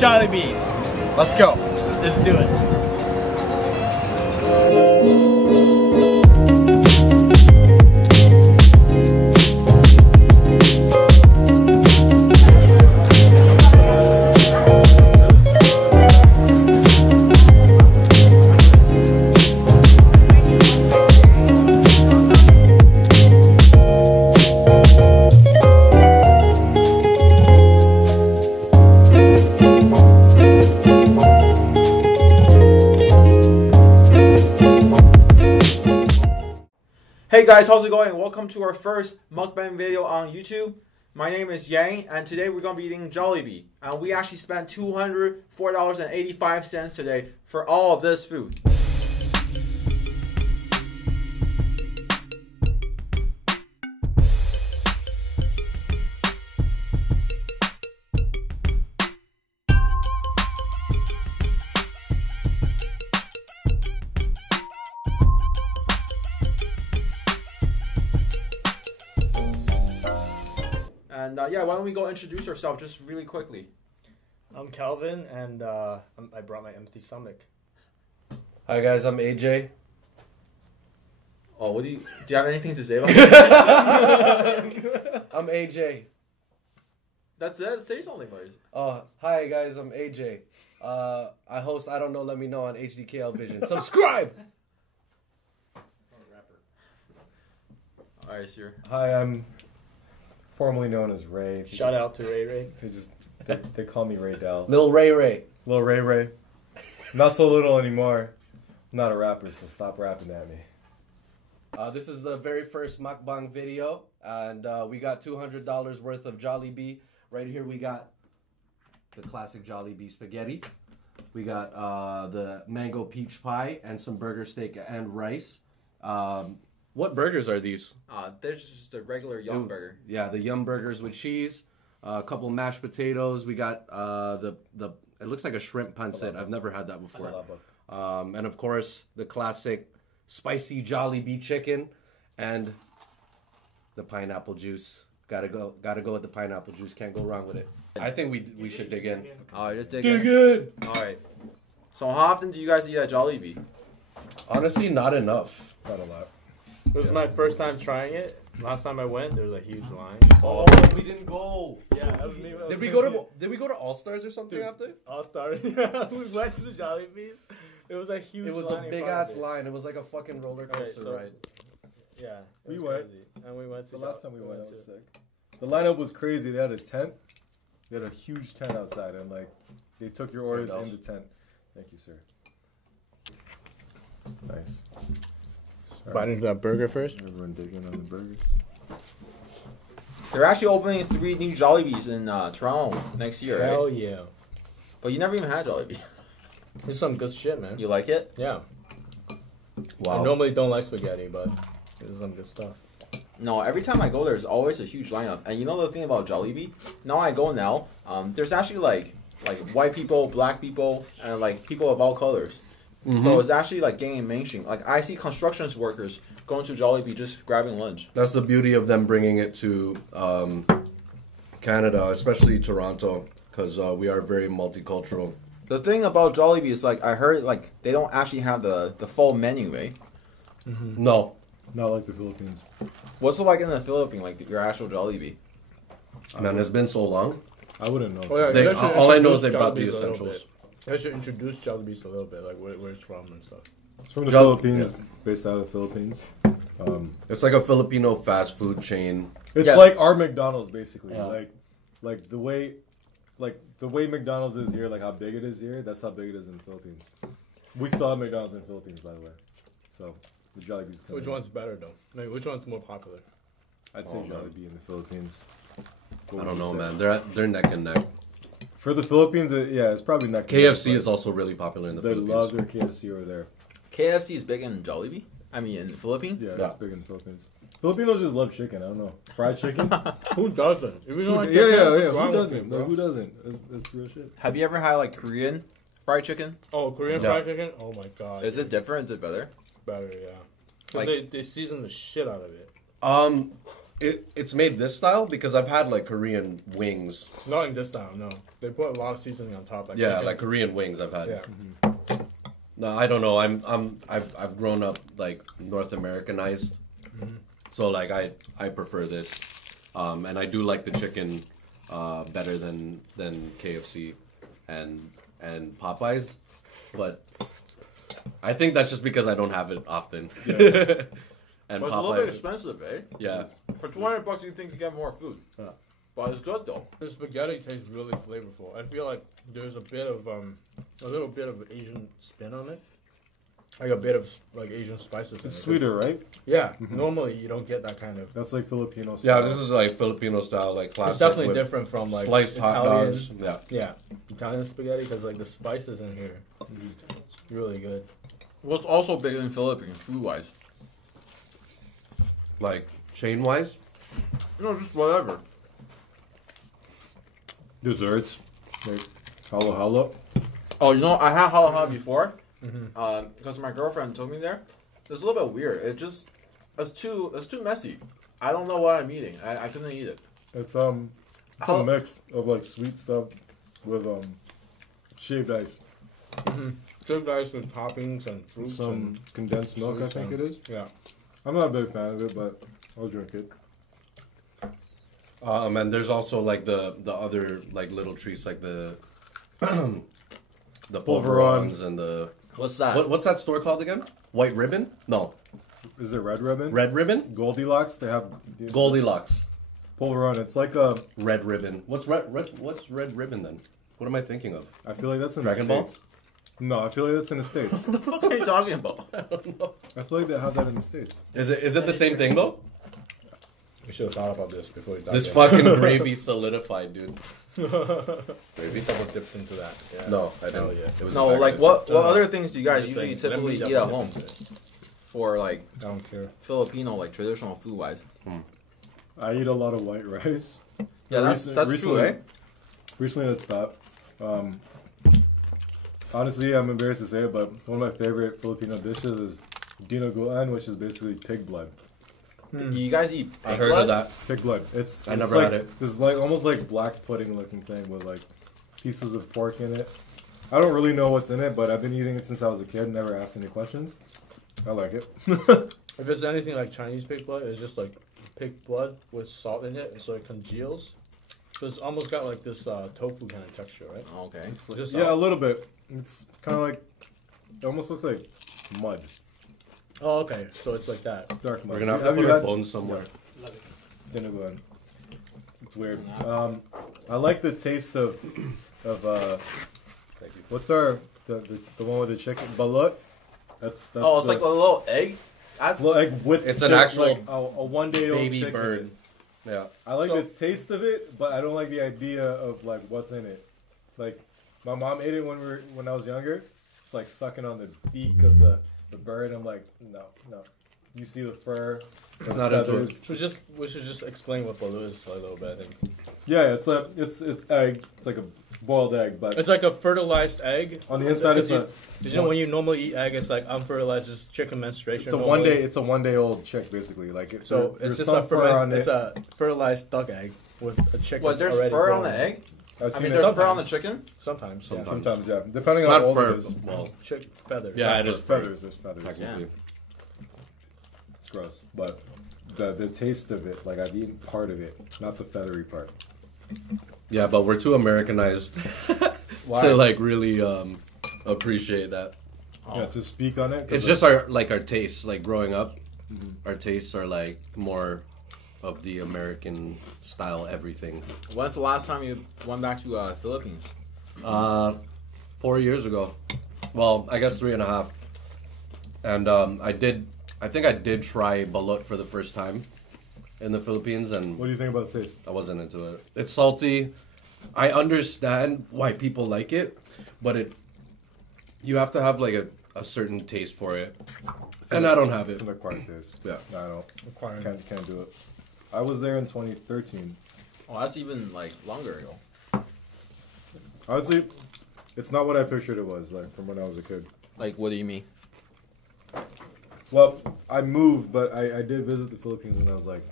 Jollibees. Let's go. Let's do it. Hey guys, how's it going? Welcome to our first mukbang video on YouTube. My name is Yang, and today we're going to be eating Jollibee. And we actually spent $204.85 today for all of this food. And yeah, why don't we go introduce ourselves just really quickly. I'm Calvin, and I brought my empty stomach. Hi guys, I'm AJ. Oh, do you have anything to say about that? I'm AJ. That's it? Say something first. Hi guys, I'm AJ. I host I Don't Know, Let Me Know on HDKL Vision. Subscribe! Alright, sure. Hi, I'm formerly known as Ray. Shout out to Ray Ray. They call me Ray Dell. Lil Ray Ray. Lil Ray Ray. Not so little anymore. I'm not a rapper, so stop rapping at me. This is the very first mukbang video, and we got $200 worth of Jollibee. Right here we got the classic Jollibee spaghetti. We got the mango peach pie and some burger steak and rice. What burgers are these? There's just a regular Yum burger. Yeah, the Yum burgers with cheese. A couple mashed potatoes. We got the it looks like a shrimp pancit. I've never had that before. And of course the classic spicy Jollibee chicken and the pineapple juice. Gotta go with the pineapple juice. Can't go wrong with it. I think we should dig in. Alright, just dig in. Alright. So how often do you guys eat at Jollibee? Honestly, not enough. Not a lot. It was my first time trying it. Last time I went, there was a huge line. Oh, we didn't go. Yeah, that was me. Did we go to All Stars or something after? All Stars. Yeah, we went to the Jollibees. It was a huge line. It was a big ass line. It was like a fucking roller coaster ride. Yeah, we went. Crazy. And we went to the last time we went. That was sick. The lineup was crazy. They had a tent. They had a huge tent outside, and like they took your orders in the tent. Thank you, sir. Nice. Bite into that burger first. Everyone digging on the burgers. They're actually opening 3 new Jollibees in Toronto next year, right? Hell yeah. But you never even had Jollibee. It's some good shit, man. You like it? Yeah. Wow. I normally don't like spaghetti, but this is some good stuff. No, every time I go, there's always a huge lineup. And you know the thing about Jollibee? Now I go now, there's actually like white people, black people, and like people of all colors. Mm-hmm. So it's actually like getting mainstream. Like I see construction workers going to Jollibee just grabbing lunch. That's the beauty of them bringing it to Canada, especially Toronto, because we are very multicultural. The thing about Jollibee is like I heard like they don't actually have the full menu, right? Mm-hmm. No, not like the Philippines. What's it like in the Philippines, like your actual Jollibee? Man, it's been so long. I wouldn't know. Oh, yeah, all I know is they brought the essentials. I should introduce Jollibees a little bit, like where it's from and stuff. It's from the Philippines, based out of the Philippines. It's like a Filipino fast food chain. It's like our McDonald's, basically. Yeah. Like the way McDonald's is here, like how big it is here. That's how big it is in the Philippines. We still have McDonald's in the Philippines, by the way. So the Jollibee's coming. Which one's better though? Like, which one's more popular? I'd say Jollibee in the Philippines. I don't know, man. They're neck and neck. For the Philippines, it's probably not. KFC is also really popular in the Philippines. They love their KFC over there. KFC is big in Jollibee? I mean, in the Philippines? Yeah, it's big in the Philippines. Filipinos just love chicken. I don't know. Fried chicken? Who doesn't? If you don't like yeah. Who doesn't? Who doesn't? That's real shit. Have you ever had like Korean fried chicken? Oh, Korean fried chicken? Oh my god. Is it different? Is it better? Better, yeah. Because they season the shit out of it. it's made this style because I've had like Korean wings. Not in this style, no. They put a lot of seasoning on top. Like Yeah, bacon. like Korean wings I've had. Yeah. No, I don't know. I've grown up like North Americanized, so like I prefer this, and I do like the chicken better than KFC and Popeyes, but I think that's just because I don't have it often. Yeah. And but it's a little bit expensive, eh? Yeah. For $200, you think you get more food. Yeah. But it's good though. The spaghetti tastes really flavorful. I feel like there's a bit of a little bit of Asian spin on it, like a bit of like Asian spices. It's in it. sweeter, right? Yeah. Normally you don't get that kind of. That's like Filipino style. Yeah, this is like Filipino style, like classic. It's definitely with different from like sliced hot Italian, dogs. Yeah. Yeah, Italian spaghetti because like the spices in here, really good. What's also big in Philippines, food-wise? Like chain wise. No, just whatever. Desserts, like halo halo. Oh, you know, I had halal before, because my girlfriend took me there. It's a little bit weird. It's too messy. I don't know what I'm eating. I couldn't eat it. It's a mix of like sweet stuff with shaved ice, Shaved ice with toppings and fruits. some and condensed milk. I fruits think and- it is. Yeah. I'm not a big fan of it, but I'll drink it. And there's also like the other like little treats like the the pulverons and the What's that? what's that store called again? White Ribbon? No, Is it Red Ribbon? Red Ribbon. Goldilocks. They have Goldilocks. Pulveron. It's like a. Red Ribbon. What's Red Ribbon then? What am I thinking of? I feel like that's in Dragon the Ball? States. No, I feel like that's in the States. What the fuck are you talking about? I don't know. I feel like they have that in the States. Is it the same thing though? We should have thought about this before we. This fucking gravy solidified, dude. Gravy double dipped into that. Yeah. No, I didn't. Hell yeah. It was No, effective. like what No. other things do you guys I'm just usually saying, let me typically eat at double home dip into it. for like I don't care. Filipino, like traditional food-wise? I eat a lot of white rice. Yeah, that's true, eh? Recently, it stopped. Honestly, I'm embarrassed to say it, but one of my favorite Filipino dishes is dinuguan, which is basically pig blood. You guys eat I pig heard blood? of that. Pig blood. It's I it's never like, had it. This like almost like black pudding looking thing with like pieces of pork in it. I don't really know what's in it, but I've been eating it since I was a kid. Never asked any questions. I like it. If it's anything like Chinese pig blood, it's just like pig blood with salt in it, and so it congeals. So it's almost got like this tofu kind of texture, right? Okay. It's just Yeah, a little bit. It's kind of like it almost looks like mud, Oh, okay. So it's like that. dark mud. We're gonna have to Have put you our had bones somewhere. dinuguan? It's weird. I like the taste of what's the one with the chicken balut. That's Oh, it's the, like a little egg? That's well, like with It's an chick- actual like a 1 day old baby chicken. bird. Yeah. I like So- the taste of it, but I don't like the idea of like what's in it. Like my mom ate it when I was younger. It's like sucking on the beak of the bird. I'm like, no. You see the fur, the Not into feathers. it. We should just explain what balut is a little bit. I think Yeah, it's egg. It's like a boiled egg, but it's like a fertilized egg. on the inside it's a Because you know when you normally eat egg, it's like unfertilized, it's chicken menstruation. it's a normally. 1 day old chick basically. Like it, So there's it's just some a fur on it's it. a fertilized duck egg with a chicken. what, there's already fur on growing. the egg? I've I seen mean, it there's fur on the sometimes. chicken? Sometimes. Sometimes. sometimes, yeah, depending on Not how old fur. it is. Well, Chick feathers. yeah, it is fur. Feathers. There's feathers. Technically. It's gross, but the taste of it, like I've eaten part of it, not the feathery part. Yeah, but we're too Americanized to like really appreciate that. Yeah, to speak on it. 'cause It's just our tastes. Like growing up, our tastes are like more of the American style everything. When's the last time you went back to Philippines? 4 years ago. Well, I guess 3.5. And I think I did try balut for the first time in the Philippines, and What do you think about the taste? I wasn't into it. It's salty. I understand why people like it, but you have to have like a certain taste for it, and I don't have It's it. an acquired taste. Yeah. No, I don't. Requirement. Can't do it. I was there in 2013. Oh, that's even like longer ago. Honestly, it's not what I pictured it was. Like from when I was a kid. Like, what do you mean? Well, I moved, but I did visit the Philippines when I was like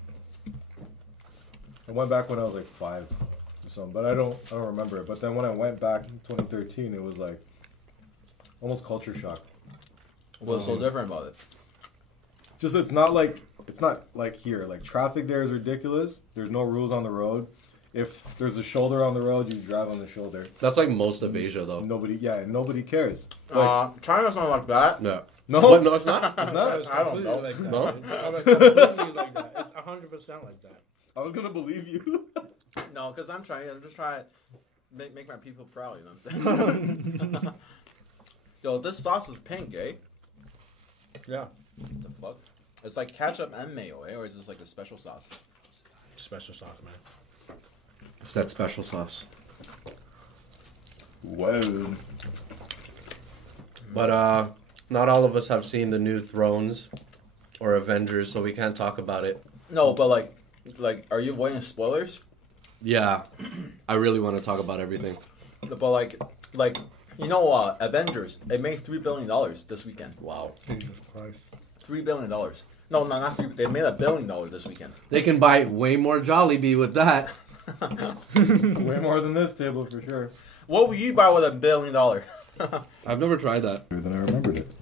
I went back when I was like 5 or something, but I don't remember it. But then when I went back in 2013, it was like almost culture shock. What's so different about it? Just it's not like here. Like traffic there is ridiculous. There's no rules on the road. If there's a shoulder on the road, you drive on the shoulder. That's like most of Asia, though. Nobody cares. Like, China's not like that. No. no, What? No, it's not. it's not. I don't know. Like that. No? I'm like completely like that. It's 100% like that. I was gonna believe you. No, because I'm just trying to make my people proud. You know what I'm saying? Yo, this sauce is pink, eh? Yeah. The fuck? It's like ketchup and mayo, eh? Or is this like a special sauce? Special sauce, man. It's that special sauce. Whoa. But not all of us have seen the new Thrones or Avengers, so we can't talk about it. No, but like, are you avoiding spoilers? Yeah, I really want to talk about everything. But like, you know, Avengers, it made $3 billion this weekend. Wow. Jesus Christ. $3 billion. No, not 3. They made $1 billion this weekend. They can buy way more Jollibee with that. Way more than this table for sure. What would you buy with $1 billion? I've never tried that. Then I remembered it.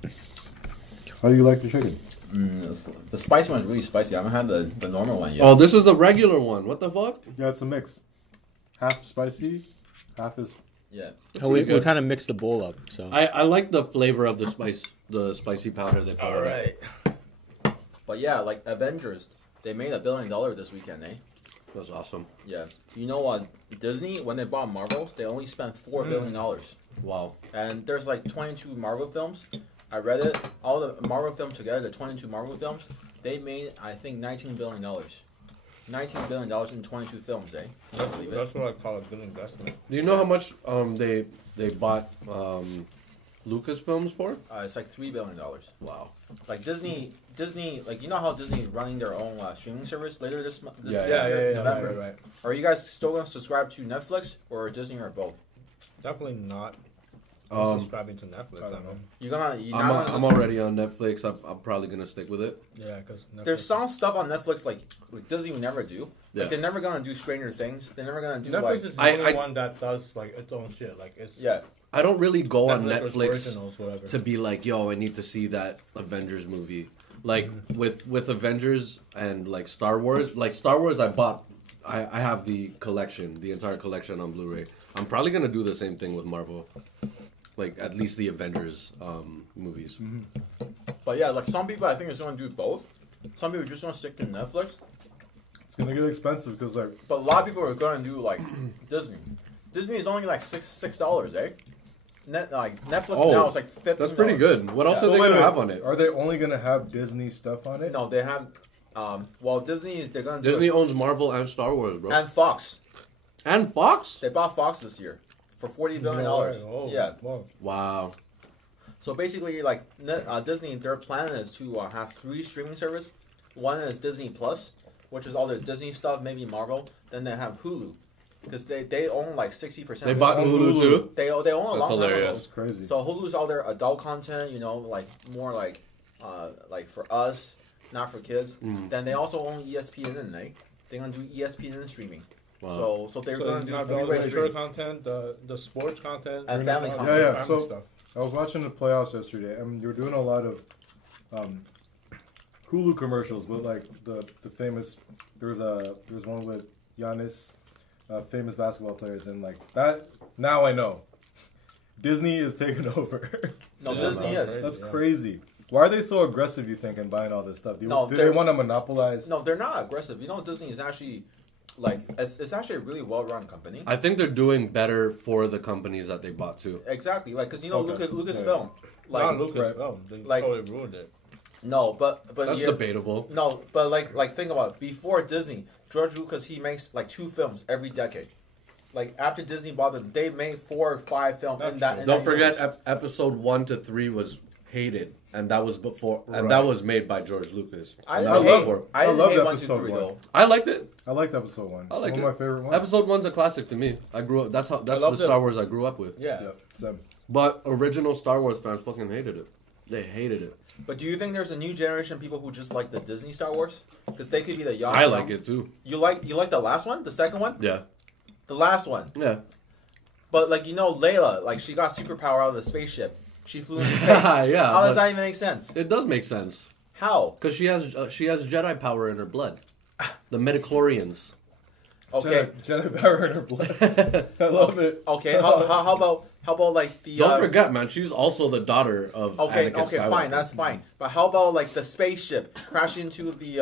How do you like the chicken? The spicy one is really spicy. I haven't had the normal one yet. Oh, this is the regular one. What the fuck? Yeah, it's a mix. Half spicy, half is. Yeah. And we kind of mixed the bowl up. So I like the flavor of the spicy powder they put on it. But yeah, like Avengers, they made $1 billion this weekend, eh? That was awesome. Yeah. You know what? Disney, when they bought Marvel, they only spent $4 billion. Wow. And there's like 22 Marvel films. I read it. All the Marvel films together, the 22 Marvel films, they made, I think, $19 billion. $19 billion in 22 films, eh? That's what I call a good investment. Do you know how much they bought Lucasfilms for? It's like $3 billion. Wow. Like Disney, like you know how Disney is running their own streaming service later this Yeah, November. right. Are you guys still going to subscribe to Netflix or Disney or both? Definitely not. I'm subscribing to Netflix. I don't know. You're gonna. I'm already on Netflix. I'm probably gonna stick with it. Yeah, because there's some stuff on Netflix like Disney would never do. Yeah. Like they're never gonna do Stranger Things. They're never gonna do Netflix like. is the only one that does like its own shit. Like it's I don't really go on Netflix Netflix originals, whatever. to be like, yo, I need to see that Avengers movie. Like with Avengers and like Star Wars. Like Star Wars, I have the entire collection on Blu-ray. I'm probably gonna do the same thing with Marvel. Like at least the Avengers movies. Mm-hmm. But yeah, like some people I think is gonna do both. Some people just want to stick to Netflix. It's gonna get expensive because like. But a lot of people are gonna do like Disney. Disney is only like $6, eh? Netflix now is like $15. That's pretty good. What else are they gonna have on it? Are they only gonna have Disney stuff on it? No, they have. Well, they're gonna do Disney it. owns Marvel and Star Wars, bro. And Fox. And Fox? They bought Fox this year for $40 billion. Oh, Yeah. Wow. So basically, like Disney, their plan is to have 3 streaming services. One is Disney Plus, which is all their Disney stuff, maybe Marvel. Then they have Hulu, because they own like 60%. They bought Hulu too? They own a long time ago. hilarious. That's crazy. So Hulu's all their adult content, you know, like more like for us, not for kids. Then they also own ESPN, eh? They're gonna do ESPN streaming. Wow. So they're So gonna do not the everybody mature streaming. content, the sports content, And family all content. the Yeah. family So stuff. I was watching the playoffs yesterday, and you were doing a lot of Hulu commercials, but like the famous. There was one with Giannis, famous basketball players, and like that. Now I know, Disney is taking over. No, Disney is. That's crazy. Why are they so aggressive? You think in buying all this stuff? Do they want to monopolize? No, they're not aggressive. You know, Disney is actually like it's actually a really well-run company. I think they're doing better for the companies that they bought too. Exactly, like because you know Okay. Lucasfilm, Not like Lucasfilm. They like- totally ruined it. no, but That's you're- debatable. No, but like think about it. Before Disney, George Lucas he makes like 2 films every decade. Like after Disney bought them, they made 4 or 5 films in that. In Don't that forget, universe. episode 1 to 3 was hated, and that was before, and Right. that was made by George Lucas. I And didn't that was hate. before. I didn't loved hate 1, 2, episode 3 one. though. I liked it. I liked episode 1. I liked One it. of my favorite ones. Episode 1's a classic to me. I grew up. That's the loved Star it. Wars I grew up with. Yeah. Yeah. Same. But original Star Wars fans fucking hated it. They hated it. But do you think there's a new generation of people who just like the Disney Star Wars? That they could be the young. I like it too. You like the last one, the second one, Yeah. the last one. Yeah. But like Layla, like she got superpower out of the spaceship. She flew into space. Yeah. How does that even make sense? It does make sense How? because she has Jedi power in her blood. The midichlorians. Okay. Jedi power in her blood. I love it. Okay. How about like the? Don't forget, man. She's also the daughter of. Okay. Anakin Okay. Skywalker. Fine. That's fine. But how about like the spaceship crashing into the?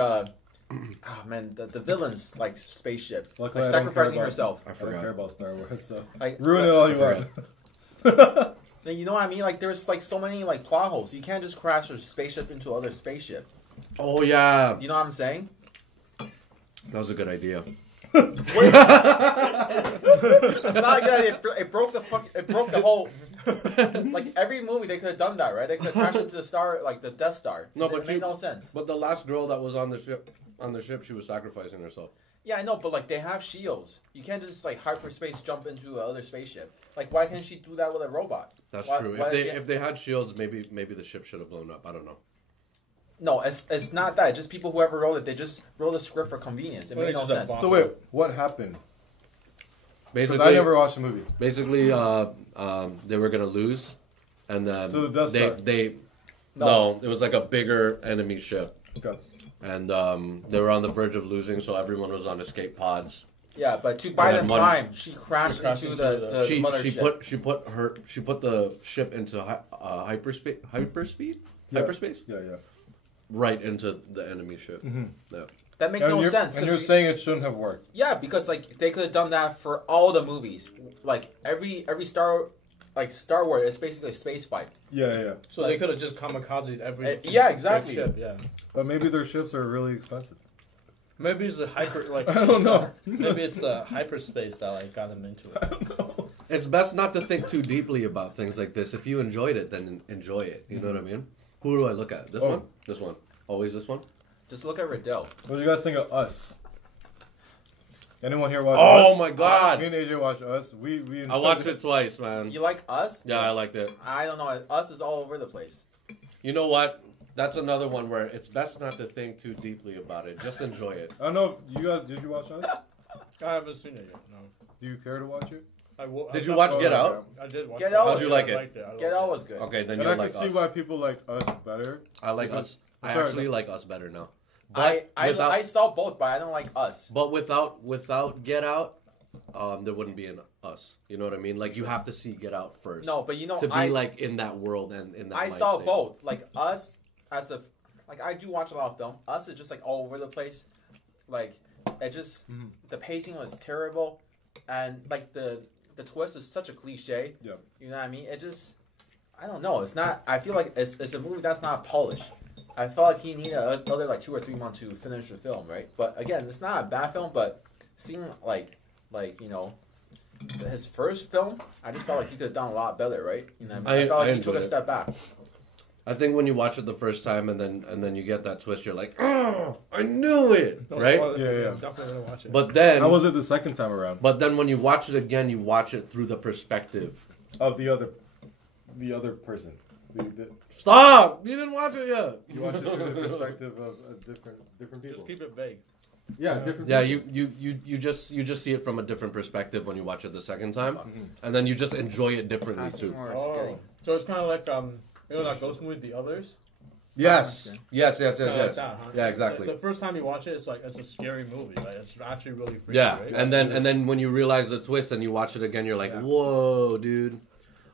Oh man, the villain's like spaceship, Luckily, like I don't care sacrificing about- herself. I I don't care forgot. about Star Wars, so Like ruin it all you I want. You know what I mean? Like there's like so many like plot holes. You can't just crash a spaceship into other spaceship. Oh yeah, You know what I'm saying? that was a good idea. It's not a good idea. It broke the whole. Like every movie, they could have done that, right? They could have crashed into the Death Star. No, It but made no sense. But the last girl that was on the ship, she was sacrificing herself. Yeah, I know, but like they have shields. You can't just like hyperspace jump into another spaceship. Like, why can't she do that with a robot? That's Why- true. why does she- If they had shields, maybe the ship should have blown up. I don't know. No, it's not that. Just people whoever wrote it, they just wrote the script for convenience. It Well, made it's no just a sense. bomb. So wait, what happened? Because Basically, I never watched the movie. basically, they were gonna lose, and then So the Death Star. they no, it was like a bigger enemy ship, Okay. and they were on the verge of losing, so everyone was on escape pods. Yeah, but by And the one- time she crashed into into the the- She mothership. put the ship into hyperspace Yeah, yeah. right into the enemy ship. Mm-hmm. Yeah. That makes no sense. And 'cause you're saying it shouldn't have worked. yeah, because like they could have done that for all the movies. Like every Star Wars is basically a space fight. Yeah, yeah. So they could have just kamikazed every. Yeah, exactly. Ship, yeah. But maybe their ships are really expensive. Maybe it's the hyper like. I don't know. Maybe it's the hyperspace that like got them into it. It's best not to think too deeply about things like this. If you enjoyed it, then enjoy it. You know what I mean? Who do I look at? This Oh. one? This one? Always this one? Just look at Riddell. What do you guys think of Us? Anyone here watch Oh Us? my God. Me and AJ watch Us. We I watched it twice, man. You like Us? Yeah, I liked it. I don't know. Us is all over the place. You know what? That's another one where it's best not to think too deeply about it. Just enjoy it. I don't know. You guys, did you watch Us? I haven't seen it yet. No. Do you care to watch it? Did you watch Oh, Get yeah. Out? I did watch Get it. Out How'd you like it? I liked it. Get Out was good. Okay, then And you'll I can like see Us. why people like Us better. I like because- Us. I Sorry, actually no. like Us better now. I without, saw both, but I don't like Us. but without Get Out, there wouldn't be an Us. You know what I mean? Like you have to see Get Out first. No, but you know, to be I like in that world and in that. I mind saw state. both. Like Us, as a like I do watch a lot of film. Us is just like all over the place. Like it just the pacing was terrible, and like the twist is such a cliche. Yeah. You know what I mean? It just I don't know. It's not. I feel like it's a movie that's not polished. I felt like he needed another like 2 or 3 months to finish the film, right? But again, it's not a bad film. But seeing like you know. His first film, I just felt like he could have done a lot better, right? You know, what I mean? I felt like he took enjoyed a it. step back. I think when you watch it the first time and then you get that twist, you're like, oh, I knew it, Don't right? spoil it. Yeah, yeah. Definitely gonna watch it. But then, How was it the second time around? but then when you watch it again, you watch it through the perspective. Of the other person. Stop! You didn't watch it yet. You watch it through the perspective of different people. just keep it vague. Yeah, different. Yeah, people. you just see it from a different perspective when you watch it the second time, and then you just enjoy it differently Asking too. more Oh, getting. so it's kind of like you know that ghost movie, The Others. Yes, yes. Kinda like that, huh? Yeah, exactly. The first time you watch it, it's like it's a scary movie. Like it's actually really freaky. Yeah, right? and then when you realize the twist and you watch it again, you're like, Yeah. whoa, dude.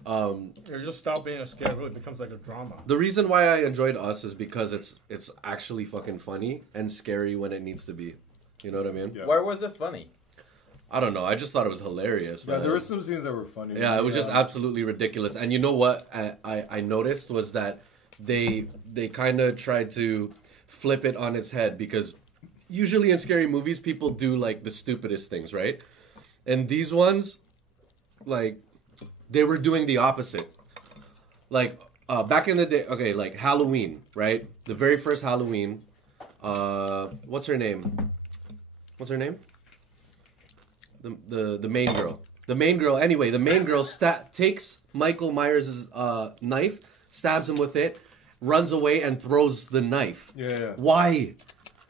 It just stop being a scary movie. It becomes like a drama. The reason why I enjoyed Us is because it's actually fucking funny and scary when it needs to be. You know what I mean? Yeah. Why was it funny? I don't know. I just thought it was hilarious. Yeah, Man. there were some scenes that were funny. Yeah, it was just absolutely ridiculous. And you know what I noticed was that they kind of tried to flip it on its head because usually in scary movies people do like the stupidest things, right? And these ones, like, they were doing the opposite. Like back in the day, okay, like Halloween, right? The very first Halloween. What's her name? What's her name? The main girl. The main girl. Anyway, the main girl takes Michael Myers' knife, stabs him with it, runs away and throws the knife. Yeah. Why?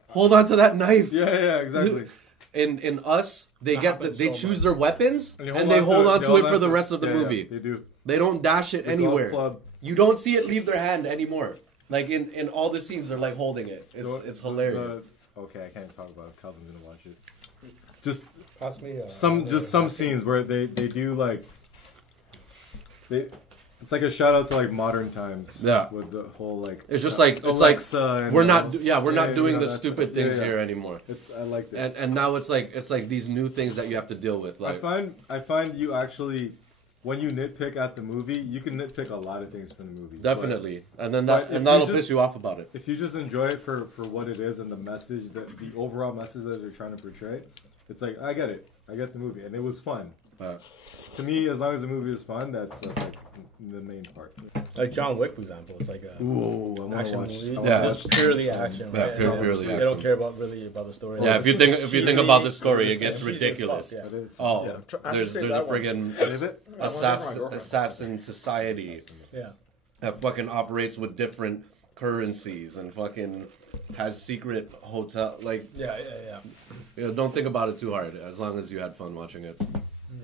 Hold on to that knife. Yeah, exactly. In Us, they so choose much. their weapons and they hold on to it for the rest of the movie. They do. They don't dash it The anywhere. golf club. You don't see it leave their hand anymore. Like in all the scenes, they're like holding it. It's hilarious. Okay, I can't talk about it. Calvin's gonna watch it. Just Pass me, some scenes where they do like it's like a shout out to like modern times. Yeah. With the whole like It's just like Alexa and, we're not doing the that's- stupid things here anymore. I like that. And now it's like these new things that you have to deal with. Like I find you actually, when you nitpick at the movie, you can nitpick a lot of things from the movie. definitely, and then but that'll piss you off about it. If you just enjoy it for what it is and the message the overall message that they're trying to portray, it's like I get it. I get the movie, and it was fun. To me, as long as the movie is fun, that's like the main part. Like John Wick, for example, it's like a Ooh, I action watch. movie. Yeah. Just purely action. Yeah, right? purely They action. don't care about the story. Yeah, if you think about the story, it gets Cheesy as ridiculous. fuck, yeah. But it's, Oh, Yeah. there's Actually, a that one. friggin' Is it? assassin society Yeah. that fucking operates with different currencies and fucking has secret hotel. Like, Yeah. don't think about it too hard. As long as you had fun watching it.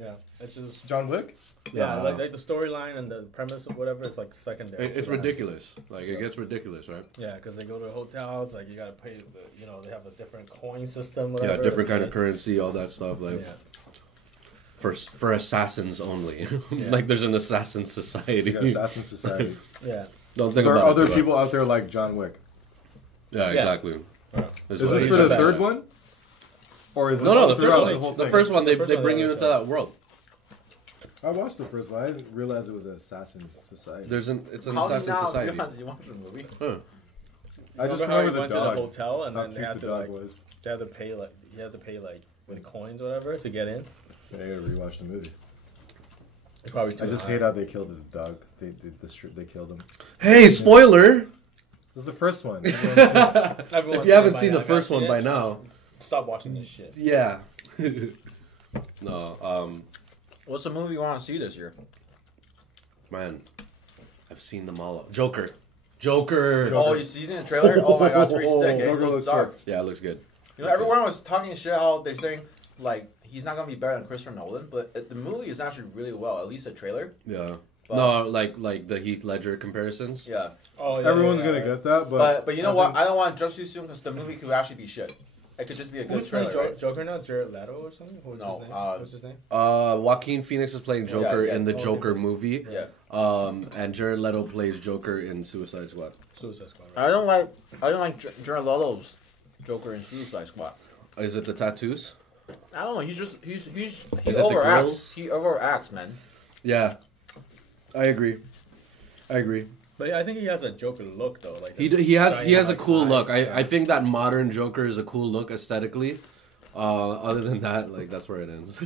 Yeah. It's just John Wick. yeah, like the storyline and the premise of whatever. It's like secondary. It's ridiculous. Like, it gets ridiculous, right? Yeah, because they go to hotels. Like you gotta pay. They have a different coin system. Whatever. Yeah, different kind of currency, all that stuff. Like, Yeah. for assassins only. Yeah. Like, there's an assassin society. Like Assassin Society. Yeah. Don't think There are about other it too people out there like John Wick. hard. Yeah, exactly. Yeah. Is Is what this he for the does. third one? Or is this No, the first throughout one. the whole The thing? first one, they The first one bring they you always into show. that world. I watched the first one. I didn't realize it was an Assassin Society. It's an How assassin society. You watch the movie? Huh. I just Remember how he remember the went to the dog. hotel and How then they cute had the to dog like was. they had to pay like you had to pay like with coins or whatever to get in. I gotta rewatch the movie. It's probably I just hate how they killed the dog. They killed him. Hey, spoiler! This is the first one. If you haven't seen the first one by now, stop watching this shit. yeah. No, What's the movie you want to see this year? man, I've seen them all. Joker. Oh, you seen the trailer? Oh my god, it's pretty sick. It's Joker so looks dark. Yeah, it looks good. You know, everyone was talking shit how they're saying like he's not gonna be better than Christopher Nolan, but the movie is actually really well. At least the trailer. Yeah. But- No, like the Heath Ledger comparisons. Yeah, Oh, yeah, Everyone's gonna get that, but you know what? I don't want to judge too soon because the movie could actually be shit. It could just be a good Who's playing trailer. Right? Joker now? Jared Leto or something? What's No, his name? What's his name? Joaquin Phoenix is playing Joker yeah. in the Oh, Joker okay. movie. Yeah, And Jared Leto plays Joker in Suicide Squad. Suicide Squad. Right? I don't like Jared Leto's Joker in Suicide Squad. Is it the tattoos? I don't know. He's Is it the overacts. grills? He overacts, man. Yeah, I agree. But I think he has a Joker look though. Like He has a like, cool eyes, look. yeah. I think that modern Joker is a cool look aesthetically. Other than that, like that's where it ends.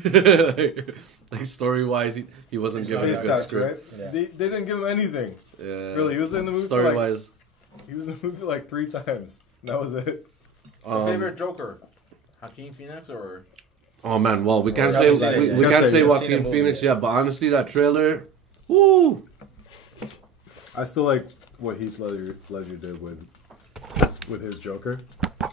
like story wise, he wasn't given a He's good touched, right? script. Yeah. They didn't give him anything. Yeah. Really, he was in the movie. Story For like, wise, he was in the movie like 3 times. That was it. Your favorite Joker, Joaquin Phoenix or? Oh man, well we can't Haven't say seen it we yet. can't Can't say say Joaquin seen the movie Phoenix yet. yet, but honestly that trailer, woo. I still like what Heath Ledger did with his Joker.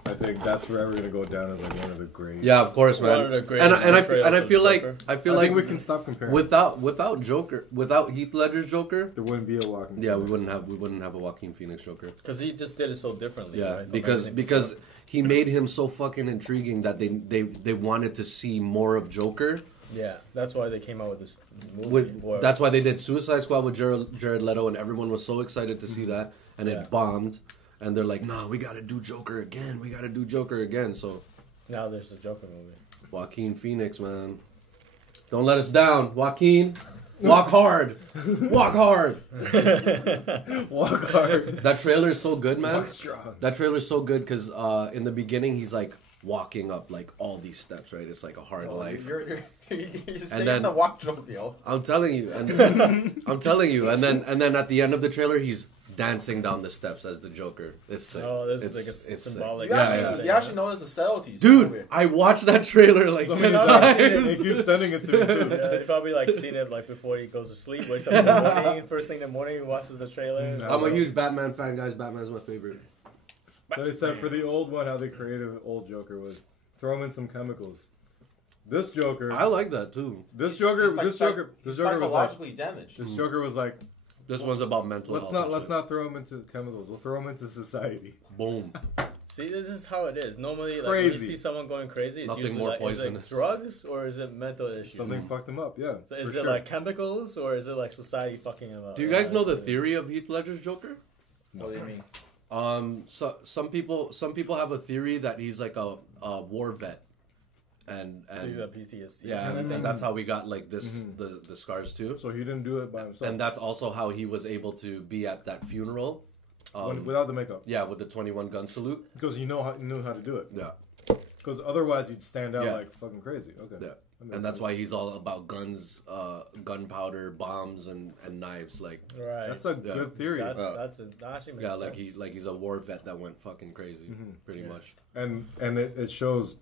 I think that's forever gonna go down as like one of the great. Yeah, of course, One of man. the greatest And I portrayals feel of like Joker. I feel I like think we can stop comparing. without Joker, without Heath Ledger's Joker, there wouldn't be a Walking. yeah, we wouldn't have a Joaquin Phoenix Joker. because he just did it so differently. Yeah, right, from because everything because before. he made him so fucking intriguing that they wanted to see more of Joker. Yeah, that's why they came out with this movie. That's why they did Suicide Squad with Jared Leto, and everyone was so excited to see that, and Yeah. it bombed. And they're like, "No, we gotta do Joker again. We gotta do Joker again." So now there's the Joker movie. Joaquin Phoenix, man, don't let us down, Joaquin. Walk hard, walk hard. Walk hard. That trailer is so good, man. Walk strong. That trailer is so good because in the beginning he's like walking up like all these steps, right? It's like a hard life. You're saying then- the walk joke, yo. I'm telling you, and I'm telling you, and then at the end of the trailer he's dancing down the steps as the Joker. It's sick. Oh, this it's, is like a it's symbolic. You actually notice the subtleties. Dude, I watched that trailer like So 10 many times. He keeps sending it to me too. Yeah, he probably like seen it like before he goes to sleep. Wakes up in the morning, first thing in the morning, he watches the trailer. I'm a huge Batman fan, guys. Batman's my favorite. So they said for the old one, how they created the old Joker was throw him in some chemicals. This Joker, I like that too. this Joker was like, psychologically damaged. this Joker was like, This one's about mental health. let's not throw him into chemicals. We'll throw him into society. Boom. See, this is how it is. Normally, like, Crazy. when you see someone going crazy, it's Nothing usually more like, is it poisonous. drugs or is it mental issues? Something fucked him up. Yeah. So is for it sure. like chemicals or is it like society fucking him up? Do you guys know the theory of Heath Ledger's Joker? What do you mean? So some people have a theory that he's like a war vet, and So he's got PTSD. yeah, and that's how we got like this the scars too. So he didn't do it by himself. And that's also how he was able to be at that funeral. Without the makeup. Yeah, with the 21 gun salute. Because he knew how to do it. Yeah, Because otherwise he'd stand out Yeah. like fucking crazy. Okay. yeah, and that's why he's all about guns, gunpowder, bombs, and knives. Like Right. That's a good theory. That actually makes yeah, sense. like he's a war vet that went fucking crazy, pretty much. And it shows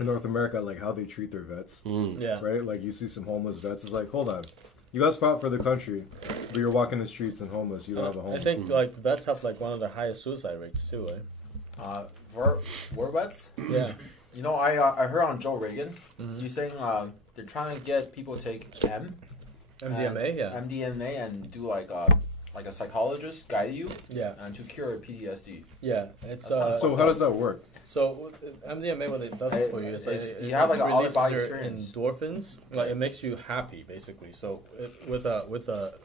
in North America like how they treat their vets. Yeah. Right? Like you see some homeless vets. It's like, hold on. You guys fought for the country, but you're walking the streets and homeless. You don't have a home. I think like vets have like one of the highest suicide rates too, right? War vets? Yeah. You know, I heard on Joe Rogan, he's saying they're trying to get people to take MDMA, yeah. MDMA and do like a psychologist guide you Yeah. and to cure PTSD. Yeah. It's So how does that work? So MDMA, what it does for you is like you have like an releases out-of-body your experience. endorphins. Like it makes you happy, basically. So with a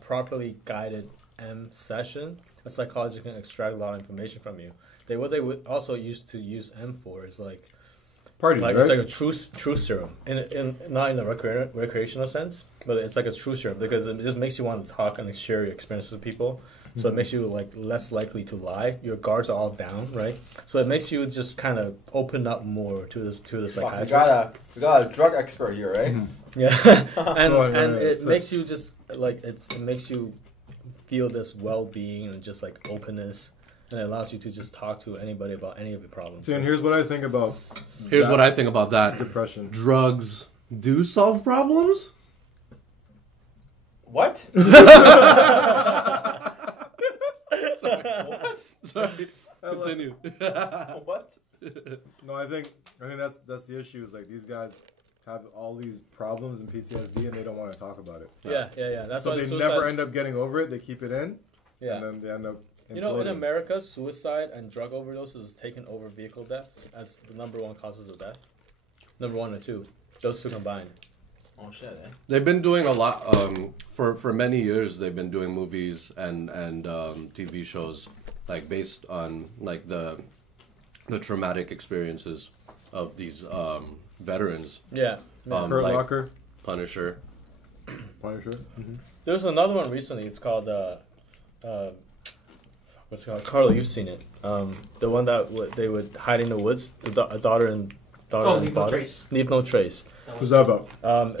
properly guided M session, a psychologist can extract a lot of information from you. What they would also used to use M for is like Party, like right? it's like a true serum in not in a recreational sense, but it's like a true serum because it just makes you want to talk and share your experiences with people. So it makes you like less likely to lie. Your guards are all down, right? So it makes you just kind of open up more to the psychiatrist. We got a drug expert here, right? Yeah, and Right, it so- makes you just like it makes you feel this well-being and just like openness, and it allows you to just talk to anybody about any of your problems. See, and here's what I think about Here's what I think about that: depression. drugs do solve problems. What? What? Sorry. Continue. What? No, I think that's the issue. Is like these guys have all these problems and PTSD, and they don't want to talk about it. Yeah. That's So why they suicide, never end up getting over it. They keep it in, Yeah. and then they end up. You know, in imploding. America, suicide and drug overdoses is taken over vehicle deaths as the number one causes of death. Number 1 or 2. Those two combined. Oh shit, eh? They've been doing a lot for many years. They've been doing movies and TV shows like based on like the traumatic experiences of these veterans. Yeah. Hurt like Locker, Punisher. Punisher. There's another one recently. It's called what's it called? Carlo, you've seen it. The one that they would hide in the woods. A daughter and Leave No father. Trace. Leave No Trace. Who's that about?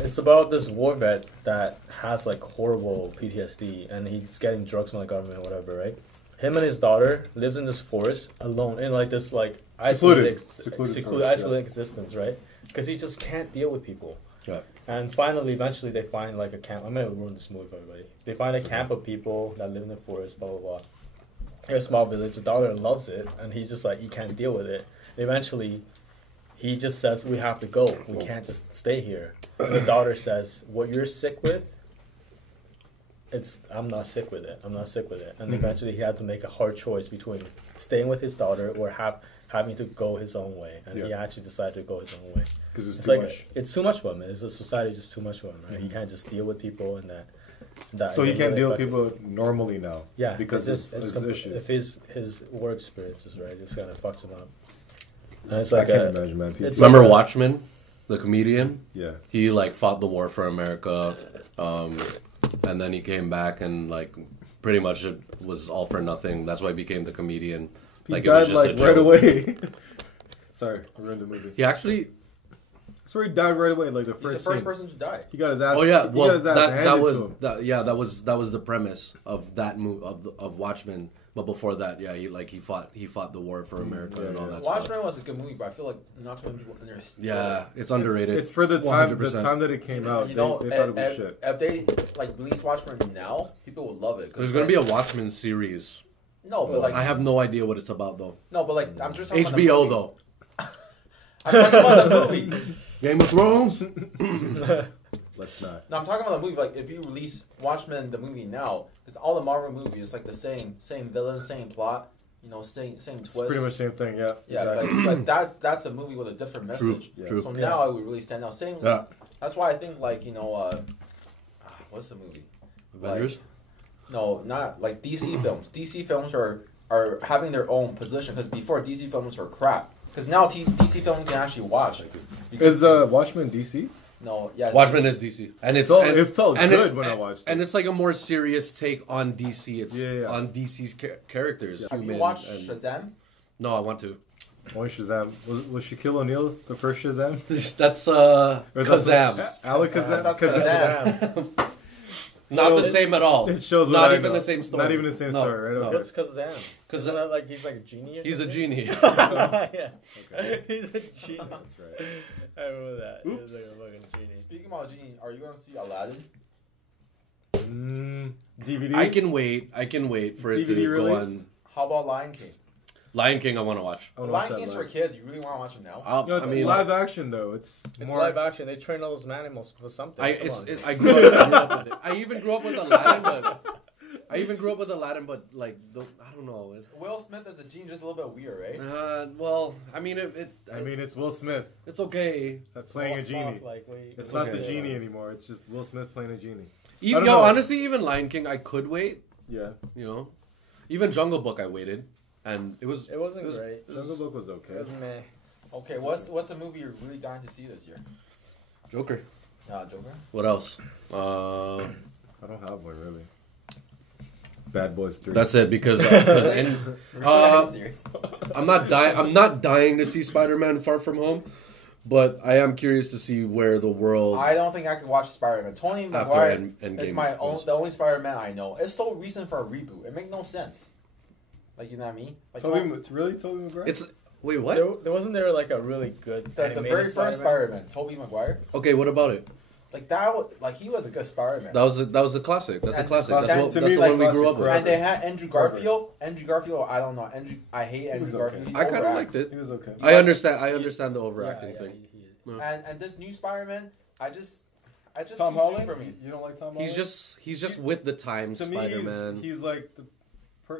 It's about this war vet that has like horrible PTSD and he's getting drugs from the government or whatever, right? Him and his daughter lives in this forest alone in like this like Secluded isolated forest, yeah. existence, right? Because he just can't deal with people. Yeah. And finally, eventually, they find like a camp. I'm gonna ruin this movie for everybody. They find a camp of people that live in the forest, blah blah blah. In a small village, the daughter loves it, and he's just like he can't deal with it. Eventually, he just says, "We have to go. We can't just stay here." And the daughter says, "What you're sick with, I'm not sick with it. I'm not sick with it." And eventually, he had to make a hard choice between staying with his daughter or having to go his own way. And he actually decided to go his own way. Because it's It's too like much. it's too much for him. It's a society just too much for him. Right? He can't just deal with people and that. So he again, can't really deal with fucking- people normally now. Yeah, because it's of his complete- issues. If his work experience is right, it's kind of fucks him up. And it's I like can't imagine, man. it's Remember like a- Watchmen, the comedian? Yeah. He like fought the war for America, and then he came back and like pretty much it was all for nothing. That's why he became the comedian. He Like died it was just like a right joke. away. Sorry, I ruined the movie. He actually, That's where he died right away. Like the He's first the first scene. person to die. He got his ass. Oh yeah, he well got his ass that handed was to him. that was the premise of that movie of Watchmen. But before that, yeah, he fought the war for America and all that stuff. Watchmen was a good movie, but I feel like not too many people understand. Yeah, it's underrated. It's for the time 100%. the time that it came out. You know, they thought it was shit. if they like release Watchmen now, people would love it. There's gonna be a Watchmen series. No, but like I have no idea what it's about though. no, but like I'm just talking HBO about though. I'm talking about the movie. Game of Thrones. Let's not. No, I'm talking about the movie. Like if you release Watchmen the movie now, because all the Marvel movies, it's like the same villain, same plot. You know, same twist. It's pretty much the same thing. Yeah. Yeah, Exactly. but that's a movie with a different message. True. So now I would really stand out. Same. Yeah. That's why I think like what's the movie? Avengers. No, not like DC films. DC films are having their own position because before DC films were crap. Because now DC films can actually watch. Is Watchmen DC? No, yeah. Watchmen is DC, and It felt good when I watched it. And it's like a more serious take on DC. It's Yeah. on DC's characters. Have you human watched and- Shazam? No, I want to. Only Shazam. Was Shaquille O'Neal the first Shazam? That's Or is Kazam. that Alakazam? That's Kazam. Kazam. Not the same at all. It shows what Not I even know. the same story. Not even the same story, right? Okay. What's Kazam? Because Isn't that like he's like a genie? Or he's a something? genie. Yeah. He's a genie. That's right. I remember that. Oops. He was like a fucking genie. Speaking about Genie, are you going to see Aladdin? DVD. I can wait for it to DVD go release? on. How about Lion King? Lion King, I want to watch. I wanna Lion watch King's that for live. kids. You really want to watch him now? No, it's I mean, live action though. It's It's more live action. They train all those animals for something. I Come on. I grew up with it. I even grew up with Aladdin, but like I don't know. Will Smith as a genie just a little bit weird, right? Well, I mean I mean, it's Will Smith it's okay. that's playing a genie. Like, wait, It's okay. not the genie anymore. It's just Will Smith playing a genie. Even, don't know. honestly, even Lion King, I could wait. Yeah. You know, even Jungle Book, I waited, and it It wasn't great. Jungle Book was okay. It was meh. Okay, what's a movie you're really dying to see this year? Joker. Joker? What else? I don't have one really. Bad Boys 3. That's it because Serious? I'm not dying to see Spider-Man Far From Home, but I am curious to see where the world. I don't think I could watch Spider-Man. Tony After Maguire Endgame is the only Spider-Man I know. It's so recent for a reboot. It makes no sense. Like, you know what I mean? Like Toby Maguire? It's wait what? There wasn't there like a really good the animated very first Spider-Man, Tobey Maguire. Okay, what about it? Like that was like he was a good Spider-Man. That was a classic. That's a And classic. classic. That's To the me, one like we grew up classic with. forever. And they had Andrew Garfield. Andrew Garfield, I don't know. I hate Andrew was Garfield. okay. He I kind of overacts. liked it. He was okay. I understand the overacting thing. And this new Spider-Man, I just Tom too soon for Holland? me. You don't like Tom Holland? He's just with the times, To me, Spider-Man. he's like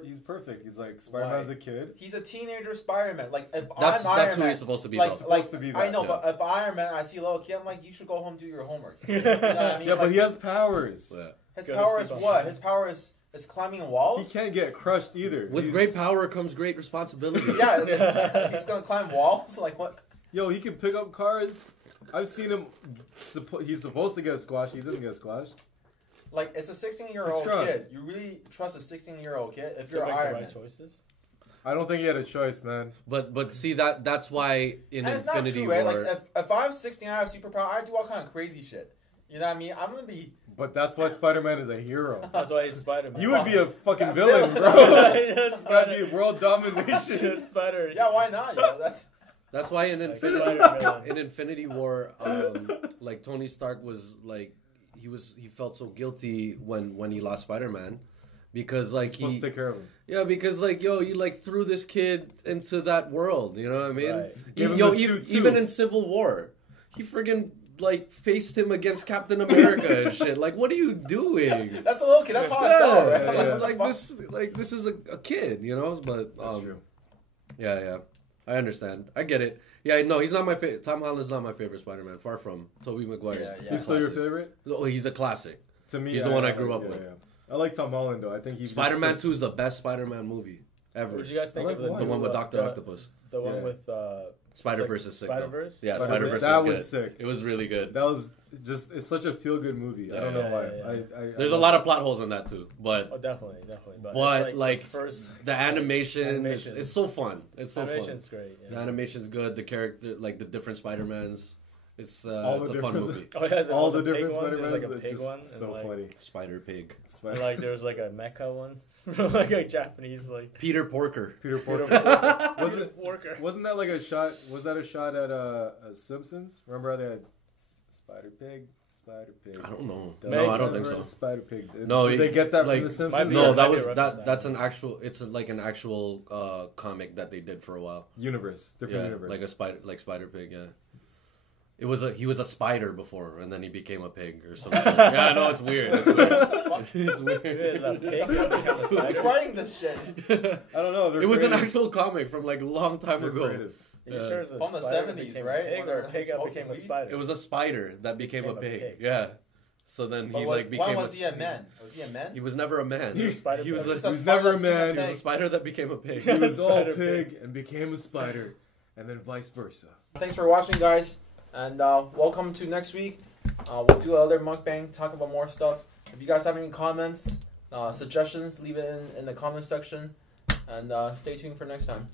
he's perfect. He's like Spider-Man's a kid. He's a teenager Spider-Man. Like if That's I'm Iron who Man, he's supposed to be. like, though. like supposed to be I that, know, yeah. but if Iron Man, I see a little kid, I'm like, you should go home do your homework. You know what I mean? Yeah, Like, but he has powers. Yeah. his Gotta power is sleep on what? him. His power is climbing He walls. can't get crushed either. With great power comes great responsibility. Yeah, he's gonna climb walls. Like what? Yo, he can pick up cars. I've seen him. He's supposed to get squashed. He doesn't get squashed. Like it's a 16-year-old He's strong. kid. You really trust a 16-year-old kid if You're you're make the Iron right Man? choices. I don't think he had a choice, man. But see that's why in And it's not Infinity true, War. right? Like if I'm 16, I have superpower. I do all kind of crazy shit. You know what I mean? I'm gonna be. But that's why Spider-Man is a hero. That's why he's Spider-Man. You would be a fucking That villain, villain. bro. Spider. That'd be world domination. Spider. Yeah, why not? Yo? That's why in Like Infinity Spider-Man. in Infinity War, like Tony Stark was like he felt so guilty when he lost Spider-Man because like He's supposed to take care of him. yeah because like you like threw this kid into that world, you know what I mean? Right. Give him Yo, the suit, too. even in Civil War, he friggin' like faced him against Captain America and shit. Like, what are you doing? That's a little kid. That's how I felt. Right? yeah. Like this is a kid, you know. But That's true. yeah, I understand. I get it. Yeah, no, he's not my favorite. Tom Holland's not my favorite Spider-Man. Far from. Tobey Maguire. Yeah. He's still your favorite? Oh, he's a classic. To me, He's the one I grew up with. I like Tom Holland though. I think he's Spider-Man 2 is the best Spider-Man movie ever. What did you guys think I like of the, one. The one with Doctor the, Octopus. The one Yeah. with Spider-Verse is sick. though. Spider-Verse? Yeah, Spider-Verse. Spider-Verse That was was good. sick. It was really good. That was just. It's such a feel good movie. I don't know Yeah, why. yeah. There's a lot of plot holes in that too, but Oh, definitely. But, But, it's like, the first the animation, Animation. it's so fun. It's so fun. animation's great. The Yeah. animation's good. The character, like the different Spider-Mans, It's All it's the a fun difference- movie. Oh yeah, All the pig different one. There's like a Spider-Mans, pig it's one. just And so like, funny. Spider Pig. And like there was like a mecha one, like a Japanese like Peter Porker. Peter Porker. Wasn't that like a shot? Was that a shot at Simpsons? Remember how they had Spider Pig? I don't know. Meg- No, I don't think so. Spider Pig. No, Did they get that like- from the Might Simpsons? be No, a- that might be was a reference that's to an actual. It's like an actual comic that they did for a while. Universe, different Yeah, universe. like a spider, like Spider Pig. Yeah, he was a spider before, and then he became a pig or something. Yeah, I know it's weird. It's weird. Is a pig become a Who's spider? writing this shit? I don't know. It was an actual comic from like a long time They're ago. creative. You sure it's a From the spider 70s, became a right? pig, When or they're a pig that smoking became a weed? spider? It was a spider that became a pig. Yeah. So then But he what, like became. why was he a man? Was he a man? He was never a man. He was a spider He was pig. a, Just a He was spider never a that became man. he was a pig. spider that became a pig. He was all Spider pig and became a spider, and then vice versa. Thanks for watching, guys, and welcome to next week. We'll do another mukbang, talk about more stuff. If you guys have any comments, suggestions, leave it in the comment section, and stay tuned for next time.